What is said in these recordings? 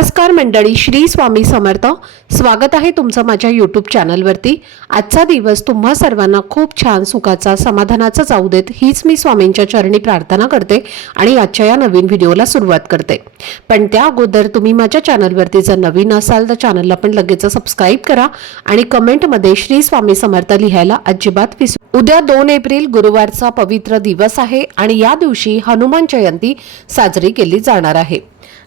नमस्कार मंडळी, श्री स्वामी समर्थ. स्वागत आहे तुमचं माझ्या यूट्यूब चॅनलवरती. आजचा दिवस तुम्हा सर्वांना खूप छान सुखाचा समाधानाचा जाऊ देत हीच मी स्वामींच्या चरणी प्रार्थना करते आणि आजच्या या नवीन व्हिडिओला सुरुवात करते. पण त्या अगोदर तुम्ही माझ्या चॅनलवरती जर नवीन असाल तर चॅनलला पण लगेच सबस्क्राईब करा आणि कमेंटमध्ये श्री स्वामी समर्थ लिहायला अजिबात विसरू. उद्या 2 एप्रिल गुरुवारचा पवित्र दिवस आहे आणि या दिवशी हनुमान जयंती साजरी केली जाणार आहे.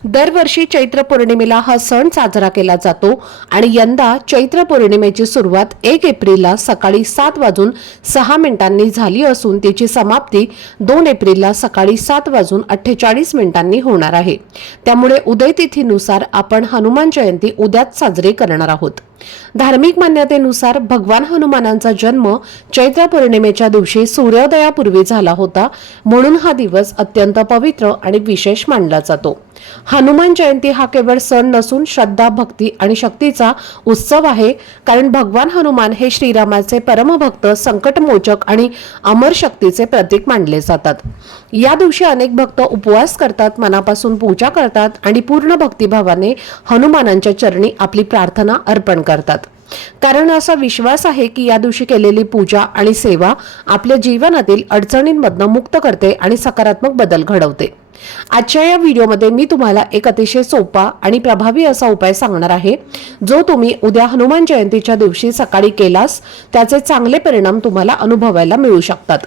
दरवर्षी चैत्र पौर्णिमेला हा सण साजरा केला जातो आणि यंदा चैत्र पौर्णिमेची सुरुवात 1 एप्रिलला सकाळी 7:06 झाली असून तिची समाप्ती 2 एप्रिलला सकाळी 7:48 होणार आहे. त्यामुळे उदय तिथीनुसार आपण हनुमान जयंती उद्याच साजरी करणार आहोत. धार्मिक मान्यतेनुसार भगवान हनुमानांचा जन्म चैत्र पौर्णिमेच्या दिवशी सूर्योदयापूर्वी झाला होता, म्हणून हा दिवस अत्यंत पवित्र आणि विशेष मानला जातो. हनुमान जयंती हा केवळ सण नसून श्रद्धा, भक्ती आणि शक्तीचा उत्सव आहे, कारण भगवान हनुमान हे श्रीरामाचे परमभक्त, संकटमोचक आणि अमर शक्तीचे प्रतीक मानले जातात. या दिवशी अनेक भक्त उपवास करतात, मनापासून पूजा करतात आणि पूर्ण भक्तिभावाने हनुमानांच्या चरणी आपली प्रार्थना अर्पण करतात. कारण असा विश्वास आहे की या दिवशी केलेली पूजा आणि सेवा आपल्या जीवनातील अडचणींमधून मुक्त करते आणि सकारात्मक बदल घडवते. आजच्या या व्हिडिओमध्ये मी तुम्हाला एक अतिशय सोपा आणि प्रभावी असा उपाय सांगणार आहे, जो तुम्ही उद्या हनुमान जयंतीच्या दिवशी सकाळी केलास त्याचे चांगले परिणाम तुम्हाला अनुभवायला मिळू शकतात.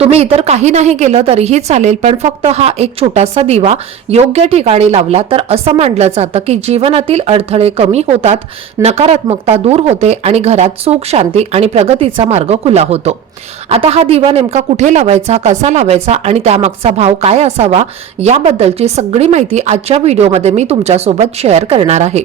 तुम्ही इतर काही नाही केलं तरीही चालेल, पण फक्त हा एक छोटासा दिवा योग्य ठिकाणी लावला तर असं मानलं जातं की जीवनातील अडथळे कमी होतात, नकारात्मकता दूर होते आणि घरात सुख, शांती आणि प्रगतीचा मार्ग खुला होतो. आता हा दिवा नेमका कुठे लावायचा, कसा लावायचा आणि त्यामागचा भाव काय असावा याबद्दलची सगळी माहिती आजच्या व्हिडिओमध्ये मी तुमच्यासोबत शेअर करणार आहे.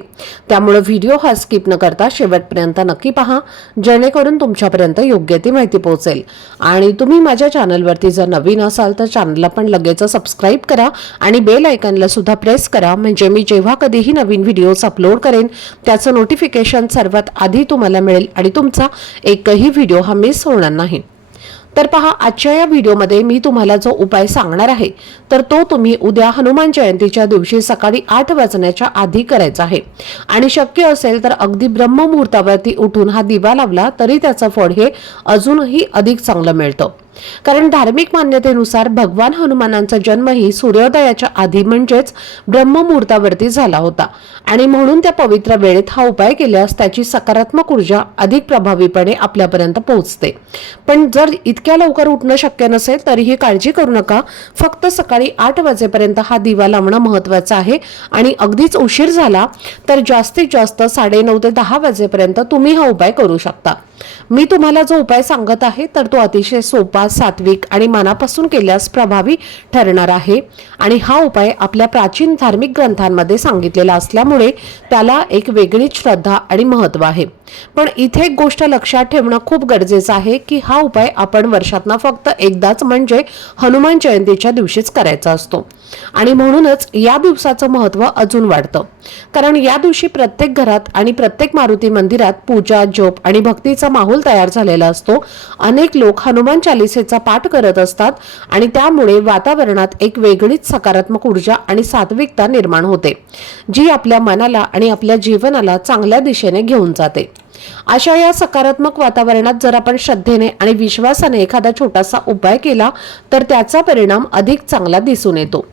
त्यामुळे व्हिडिओ हा स्किप न करता शेवटपर्यंत नक्की पहा, जेणेकरून तुमच्यापर्यंत योग्य ती माहिती पोहोचेल. आणि तुम्ही माझ्या चॅनलवरती जर नवीन असाल तर चॅनलला पण लगेच सबस्क्राईब करा आणि बेल आयकॉनला सुद्धा प्रेस करा, म्हणजे मी जेव्हा कधीही नवीन व्हिडिओज अपलोड करेन त्याचं नोटिफिकेशन सर्वात आधी तुम्हाला मिळेल आणि तुमचा एकही व्हिडिओ हा मिस होणार नाही. तर पहा, आजच्या या व्हिडिओमध्ये मी तुम्हाला जो उपाय सांगणार आहे तर तो तुम्ही उद्या हनुमान जयंतीच्या दिवशी सकाळी 8 वाजण्याच्या आधी करायचा आहे. आणि शक्य असेल तर अगदी ब्रह्ममुहूर्तावरती उठून हा दिवा लावला तरी त्याचं फळ हे अजूनही अधिक चांगलं मिळतं. कारण धार्मिक मान्यतेनुसार भगवान हनुमानांचा जन्मही सूर्योदयाच्या आधी म्हणजेच ब्रह्ममुहूर्तावरती झाला होता आणि म्हणून त्या पवित्र वेळेत हा उपाय केल्यास त्याची सकारात्मक ऊर्जा अधिक प्रभावीपणे आपल्यापर्यंत पोहोचते. पण जर इतक्या लवकर उठणं शक्य नसेल तरीही काळजी करू नका. फक्त सकाळी 8 वाजेपर्यंत हा दिवा लावणं महत्त्वाचं आहे आणि अगदीच उशीर झाला तर जास्तीत जास्त 9:30 ते 10 वाजेपर्यंत तुम्ही हा उपाय करू शकता. मी तुम्हाला जो उपाय सांगत आहे तर तो अतिशय सोपा, सात्विक आणि मनापासून केल्यास प्रभावी ठरणार आहे. आणि हा उपाय आपल्या प्राचीन धार्मिक ग्रंथांमध्ये सांगितलेला असल्यामुळे त्याला एक वेगळीच श्रद्धा आणि महत्त्व आहे. पण इथे एक गोष्ट लक्षात ठेवणं खूप गरजेचं आहे की हा उपाय आपण वर्षातनं फक्त एकदाच म्हणजे हनुमान जयंतीच्या दिवशीच करायचा असतो आणि म्हणूनच या दिवसाचं महत्त्व अजून वाढतं. कारण या दिवशी प्रत्येक घरात आणि प्रत्येक मारुती मंदिरात पूजा, जप आणि भक्तीचा माहोल तयार झालेला असतो. अनेक लोक हनुमान चालीसेचा पाठ करत असतात आणि त्यामुळे वातावरणात एक वेगळीच सकारात्मक ऊर्जा आणि सात्विकता निर्माण होते, जी आपल्या मनाला आणि आपल्या जीवनाला चांगल्या दिशेने घेऊन जाते. अशा या सकारात्मक वातावरणात जर आपण श्रद्धेने आणि विश्वासाने एखादा छोटासा उपाय केला तर त्याचा परिणाम अधिक चांगला दिसून येतो.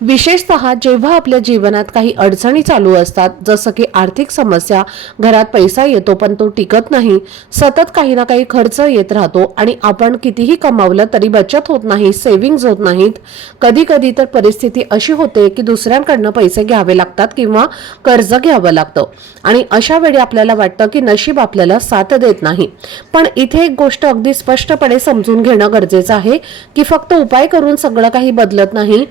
विशेषतः जेव्हा आपल्या जीवनात काही अडचणी चालू असतात, जसं की आर्थिक समस्या, घरात पैसा येतो पण तो टिकत नाही, सतत काही ना काही खर्च येत राहतो आणि आपण कितीही कमावलं तरी बचत होत नाही, सेव्हिंग्ज होत नाहीत. कधी कधी तर परिस्थिती अशी होते की दुसऱ्यांकडनं पैसे घ्यावे लागतात किंवा कर्ज घ्यावं लागतं आणि अशा वेळी आपल्याला वाटतं की नशीब आपल्याला साथ देत नाही. पण इथे एक गोष्ट अगदी स्पष्टपणे समजून घेणं गरजेचं आहे की फक्त उपाय करून सगळं काही बदलत नाही.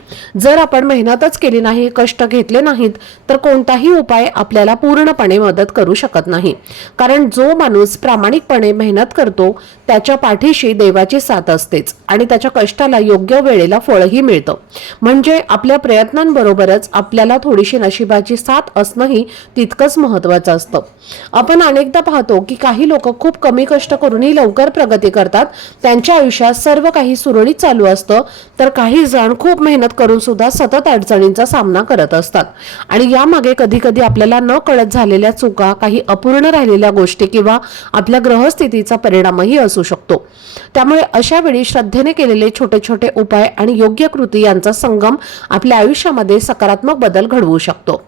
जर आपण मेहनतच केली नाही, कष्ट घेतले नाहीत तर कोणताही उपाय आपल्याला पूर्णपणे मदत करू शकत नाही. कारण जो माणूस प्रामाणिकपणे मेहनत करतो त्याच्या पाठीशी देवाची साथ असतेच आणि त्याच्या कष्टाला योग्य वेळेला फळही मिळतं. म्हणजे आपल्या प्रयत्नांबरोबरच आपल्याला थोडीशी नशिबाची साथ असणंही तितकंच महत्त्वाचं असतं. आपण अनेकदा पाहतो की काही लोक खूप कमी कष्ट करूनही लवकर प्रगती करतात, त्यांच्या आयुष्यात सर्व काही सुरळीत चालू असतं, तर काही जण खूप मेहनत करून सुद्धा सतत अडचणींचा सामना करत असतात आणि यामागे कधी कधी आपल्याला न कळत झालेल्या चुका, काही अपूर्ण राहिलेल्या गोष्टी किंवा आपल्या ग्रहस्थितीचा परिणामही असू शकतो। त्यामुळे अशा वेळी श्रद्धेने केलेले छोटे छोटे उपाय आणि योग्य कृती यांचा संगम आपल्या आयुष्यामध्ये सकारात्मक बदल घडवू शकतो।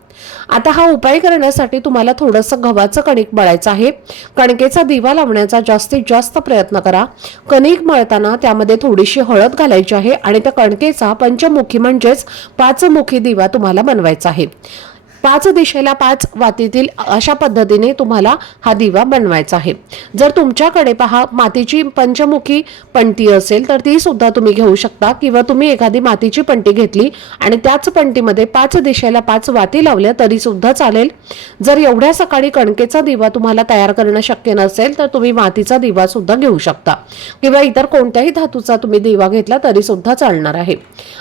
आता हा उपाय करण्यासाठी तुम्हाला थोडंसं गव्हाचं कणिक मळायचं आहे। कणकेचा दिवा लावण्याचा जास्तीत जास्त प्रयत्न करा। कणिक मळताना त्यामध्ये थोडीशी हळद घालायची आहे आणि त्या कणकेचा पंचमुखी म्हणजेच 5 मुखी दिवा तुम्हाला बनवायचा आहे। 5 दिशेला 5 वातीतील अशा पद्धतीने तुम्हाला हा दिवा बनवायचा आहे। जर तुमच्याकडे पहा मातीची पंचमुखी पंटी असेल तर ती सुद्धा तुम्ही घेऊ शकता किंवा तुम्ही एखादी मातीची पंटी घेतली आणि त्याच पंटीमध्ये 5 दिशेला 5 वाती लावल्या तरी सुद्धा चालेल। जर एवढ्या सकाळी कणकेचा दिवा तुम्हाला तयार करणं शक्य नसेल तर तुम्ही मातीचा दिवा सुद्धा घेऊ शकता किंवा इतर कोणत्याही धातूचा तुम्ही दिवा घेतला तरी सुद्धा चालणार आहे।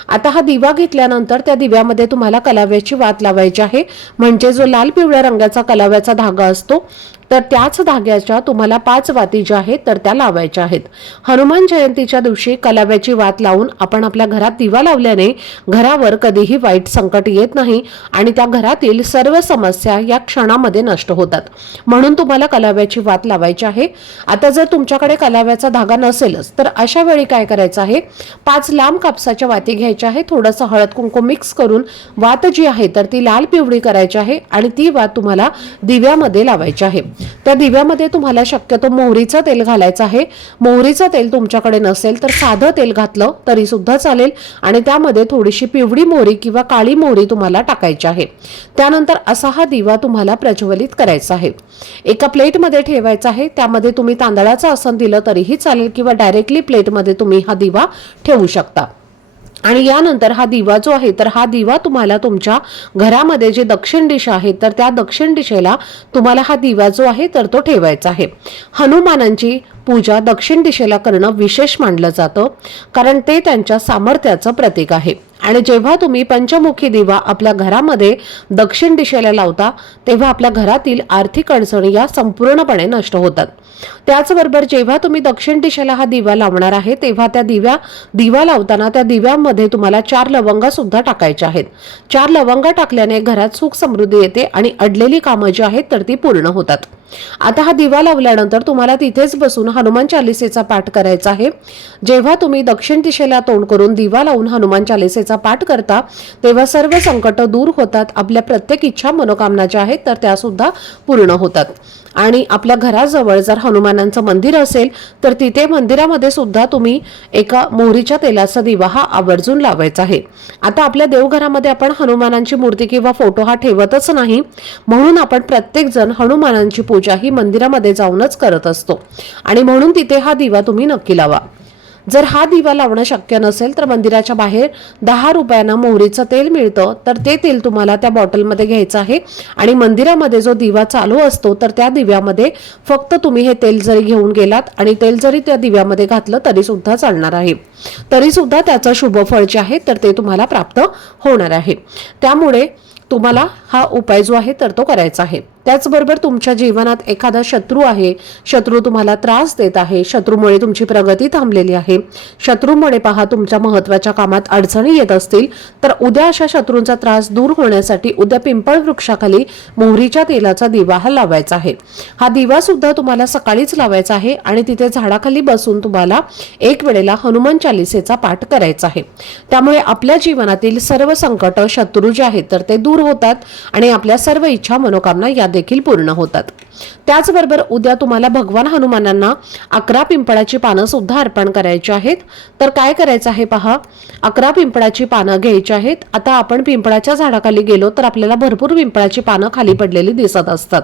आता हा दिवा घेतल्यानंतर त्या दिव्यामध्ये तुम्हाला कलाव्याची वात लावायची आहे, म्हणजे जो लाल पिवळ्या रंगाचा कलाव्याचा धागा असतो तर त्याच धाग्याच्या तुम्हाला 5 वाती ज्या आहेत तर त्या लावायच्या आहेत। हनुमान जयंतीच्या दिवशी कलाव्याची वात लावून आपण आपल्या घरात दिवा लावल्याने घरावर कधीही वाईट संकट येत नाही आणि त्या घरातील सर्व समस्या या क्षणामध्ये नष्ट होतात, म्हणून तुम्हाला कलाव्याची वात लावायची आहे। आता जर तुमच्याकडे कलाव्याचा धागा नसेलच तर अशा वेळी काय करायचं आहे, 5 लांब कापसाच्या वाती घ्यायच्या आहे, थोडंसं हळद कुंकू मिक्स करून वात जी आहे तर ती लाल पिवळी करायची आहे आणि ती वात तुम्हाला दिव्यामध्ये लावायची आहे। त्या दिव्यामध्ये तुम्हाला शक्यतो मोहरीचं तेल घालायचं आहे। मोहरीचं तेल तुमच्याकडे नसेल तर साधं तेल घातलं तरी सुद्धा चालेल आणि त्यामध्ये थोडीशी पिवळी मोहरी किंवा काळी मोहरी तुम्हाला टाकायची आहे। त्यानंतर असा हा दिवा तुम्हाला प्रज्वलित करायचा आहे। एका प्लेटमध्ये ठेवायचा आहे, त्यामध्ये तुम्ही तांदळाचं आसन दिलं तरीही चालेल किंवा डायरेक्टली प्लेटमध्ये तुम्ही हा दिवा ठेवू शकता। आणि यानंतर हा दिवा जो आहे तर हा दिवा तुम्हाला तुमच्या घरामध्ये जे दक्षिण दिशा आहे तर त्या दक्षिण दिशेला तुम्हाला हा दिवा जो आहे तर तो ठेवायचा आहे। हनुमानांची पूजा दक्षिण दिशेला करणं विशेष मानलं जातं, कारण ते त्यांच्या सामर्थ्याचं प्रतीक आहे आणि जेव्हा तुम्ही पंचमुखी दिवा आपल्या घरामध्ये दक्षिण दिशेला लावता तेव्हा आपल्या घरातील आर्थिक अडचणी या संपूर्णपणे नष्ट होतात। त्याचबरोबर जेव्हा तुम्ही दक्षिण दिशेला हा दिवा लावणार आहे तेव्हा त्या दिवा लावताना त्या दिव्यामध्ये तुम्हाला 4 लवंगा सुद्धा टाकायच्या आहेत। 4 लवंगा टाकल्याने घरात सुख समृद्धी येते आणि अडलेली कामं जी आहेत तर ती पूर्ण होतात। आता हा दिवा लावल्यानंतर तुम्हाला तिथेच बसून हनुमान चालीसेचा पाठ करायचा आहे। जेव्हा तुम्ही दक्षिण दिशेला तोंड करून दिवा लावून हनुमान चालीसेचा पाठ करता तेव्हा सर्व संकट दूर होतात, आपल्या प्रत्येक इच्छा मनोकामना ज्या आहेत तर त्या सुद्धा पूर्ण होतात। आणि आपल्या घराजवळ जर हनुमानांचं मंदिर असेल तर तिथे मंदिरामध्ये सुद्धा तुम्ही एका मोहरीच्या तेलाचा दिवा हा आवर्जून लावायचा आहे। आता आपल्या देवघरामध्ये आपण हनुमानांची मूर्ती किंवा फोटो हा ठेवतच नाही, म्हणून आपण प्रत्येक जण हनुमानांची पूजा ही मंदिरामध्ये जाऊनच करत असतो आणि म्हणून तिथे हा दिवा तुम्ही नक्की लावा। जर हा दिवा लावणं शक्य नसेल तर मंदिराच्या बाहेर 10 रुपयांना मोहरीचं तेल मिळतं, तर ते तेल तुम्हाला त्या बॉटलमध्ये घ्यायचं आहे आणि मंदिरामध्ये जो दिवा चालू असतो तर त्या दिव्यामध्ये फक्त तुम्ही हे तेल जरी घेऊन गेलात आणि तेल जरी त्या दिव्यामध्ये घातलं तरी सुद्धा चालणार आहे, तरी सुद्धा त्याचं शुभ फळ जे आहे तर ते तुम्हाला प्राप्त होणार आहे। त्यामुळे तुम्हाला हा उपाय जो आहे तर तो करायचा आहे। त्याचबरोबर तुमच्या जीवनात एखादा शत्रू आहे, शत्रू तुम्हाला त्रास देत आहे, शत्रूमुळे तुमची प्रगती थांबलेली आहे, शत्रूमुळे पहा तुमच्या महत्त्वाच्या कामात अडचणी येत असतील तर उद्या अशा शत्रूंचा त्रास दूर होण्यासाठी उद्या पिंपळ वृक्षाखाली मोहरीच्या तेलाचा दिवा हा लावायचा आहे। हा दिवा सुद्धा तुम्हाला सकाळीच लावायचा आहे आणि तिथे झाडाखाली बसून तुम्हाला एक वेळेला हनुमान चालीसेचा पाठ करायचा आहे। त्यामुळे आपल्या जीवनातील सर्व संकट, शत्रू जे आहेत तर ते दूर होतात आणि आपल्या सर्व इच्छा मनोकामना या देखील पूर्ण होतात। त्याचबरोबर उद्या तुम्हाला भगवान हनुमानांना 11 पिंपळाची पानं सुद्धा अर्पण करायची आहेत। तर काय करायचं आहे पहा, 11 पिंपळाची पानं घ्यायची आहेत। आता आपण पिंपळाच्या झाडाखाली गेलो तर आपल्याला भरपूर पिंपळाची पानं खाली पडलेली दिसत असतात,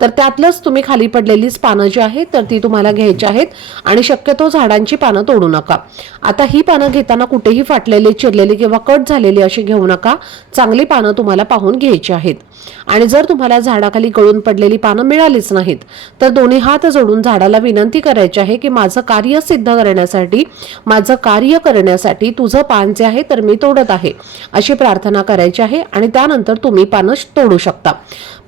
तर त्यातलंच तुम्ही खाली पडलेलीच पानं जी आहेत तर ती तुम्हाला घ्यायची आहेत आणि शक्यतो झाडांची पानं तोडू नका। आता ही पानं घेताना कुठेही फाटलेली, चिरलेली किंवा कट झालेली अशी घेऊ नका, चांगली पानं तुम्हाला पाहून घ्यायची आहेत। आणि जर तुम्हाला झाडाखाली गळून पडलेली पानं मिळालीच नाहीत तर दोन्ही हात जोडून झाडाला विनंती करायची आहे की माझं कार्य सिद्ध करण्यासाठी, माझं कार्य करण्यासाठी तुझं पान जे आहे तर मी तोडत आहे अशी प्रार्थना करायची आहे आणि त्यानंतर तुम्ही पानं तोडू शकता।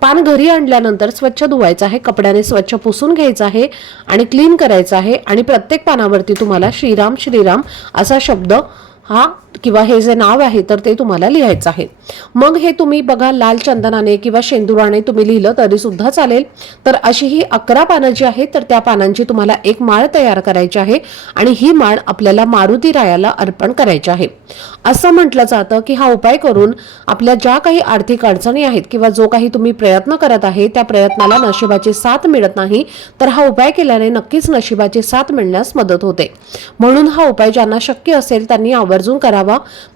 पान घरी आणल्यानंतर स्वच्छ धुवायचं आहे, कपड्याने स्वच्छ पुसून घ्यायचं आहे आणि क्लीन करायचं आहे आणि प्रत्येक पानावरती तुम्हाला श्रीराम श्रीराम असा शब्द हा किंवा हे जे नाव आहे तर ते तुम्हाला लिहायचं आहे. मग हे तुम्ही बघा लाल चंदनाने किंवा शेंदुराने तुम्ही लिहिलं तरी सुद्धा चालेल. तर अशी ही 11 पानं जी आहेत तर त्या पानांची तुम्हाला एक माळ तयार करायची आहे आणि ही माळ आपल्याला मारुती रायाला अर्पण करायची आहे. असं म्हटलं जातं की हा उपाय करून आपल्या ज्या काही आर्थिक अडचणी आहेत किंवा जो काही तुम्ही प्रयत्न करत आहे त्या प्रयत्नाला नशिबाची साथ मिळत नाही, तर हा उपाय केल्याने नक्कीच नशिबाची साथ मिळण्यास मदत होते. म्हणून हा उपाय ज्यांना शक्य असेल त्यांनी आवर्जून करावा.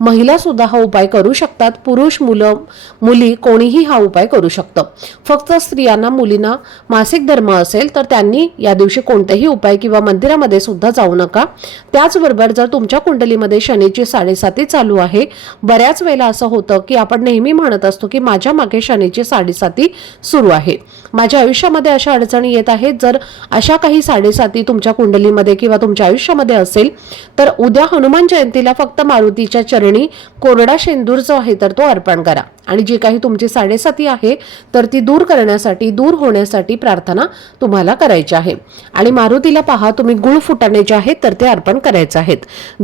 महिला सुद्धा हा उपाय करू शकतात. पुरुष, मुलं, मुली कोणीही हा उपाय करू शकतं. फक्त स्त्रियांना, मुलींना मासिक धर्म असेल तर त्यांनी या दिवशी कोणतेही उपाय किंवा मंदिरामध्ये सुद्धा जाऊ नका. त्याचबरोबर जर तुमच्या कुंडलीमध्ये शनीची 7.5 चालू आहे, बऱ्याच वेळेला असं होतं की आपण नेहमी म्हणत असतो की माझ्या मागे शनीची 7.5 सुरू आहे, माझ्या आयुष्यामध्ये अशा अडचणी येत आहेत. जर अशा काही 7.5 तुमच्या कुंडलीमध्ये किंवा तुमच्या आयुष्यामध्ये असेल तर उद्या हनुमान जयंतीला फक्त मारुतीच्या चरणी कोरडा शेंदूर जो आहे तर तो अर्पण करा आणि जी काही तुमची 7.5 आहे तर ती दूर करण्यासाठी, दूर होण्यासाठी प्रार्थना तुम्हाला करायची आहे. आणि मारुतीला पहा, तुम्ही गुळ फुटाणे जे आहेत तर ते अर्पण करायचे आहेत.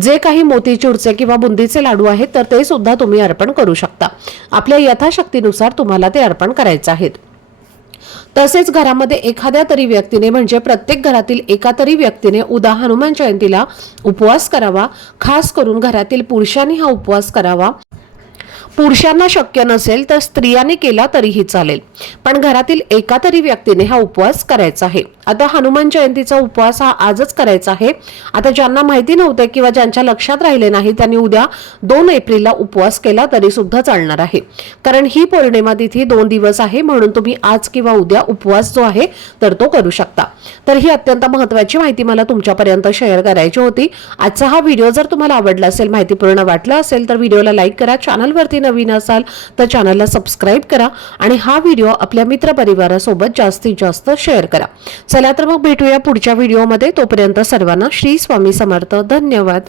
जे काही मोतीचूरचे किंवा बुंदीचे लाडू आहेत तर ते सुद्धा तुम्ही अर्पण करू शकता. आपल्या यथाशक्तीनुसार तुम्हाला ते अर्पण करायचे आहेत. तसेच घरामध्ये एखाद्या तरी व्यक्तीने म्हणजे प्रत्येक घरातील एका तरी व्यक्तीने उद्या हनुमान जयंतीला उपवास करावा. खास करून घरातील पुरुषांनी हा उपवास करावा. पुरुषांना शक्य नसेल तर स्त्रियांनी केला तरीही चालेल, पण घरातील एका तरी व्यक्तीने हा उपवास करायचा आहे. आता हनुमान जयंतीचा उपवास हा आजच करायचा आहे. आता ज्यांना माहिती नव्हते किंवा ज्यांच्या लक्षात राहिले नाही त्यांनी उद्या 2 एप्रिलला उपवास केला तरी सुद्धा चालणार आहे, कारण ही पौर्णिमा तिथी 2 दिवस आहे. म्हणून तुम्ही आज किंवा उद्या उपवास जो आहे तर तो करू शकता. तर ही अत्यंत महत्त्वाची माहिती मला तुमच्यापर्यंत शेअर करायची होती. आजचा हा व्हिडिओ जर तुम्हाला आवडला असेल, माहितीपूर्ण वाटला असेल तर व्हिडिओला लाईक करा. चॅनलवरती नवीन असाल तर चॅनलला सबस्क्राईब करा आणि हा व्हिडिओ आपल्या मित्रपरिवारासोबत जास्तीत जास्त शेअर करा. चला तर मग भेटूया पुढच्या व्हिडिओमध्ये. तोपर्यंत सर्वांना श्री स्वामी समर्थ. धन्यवाद.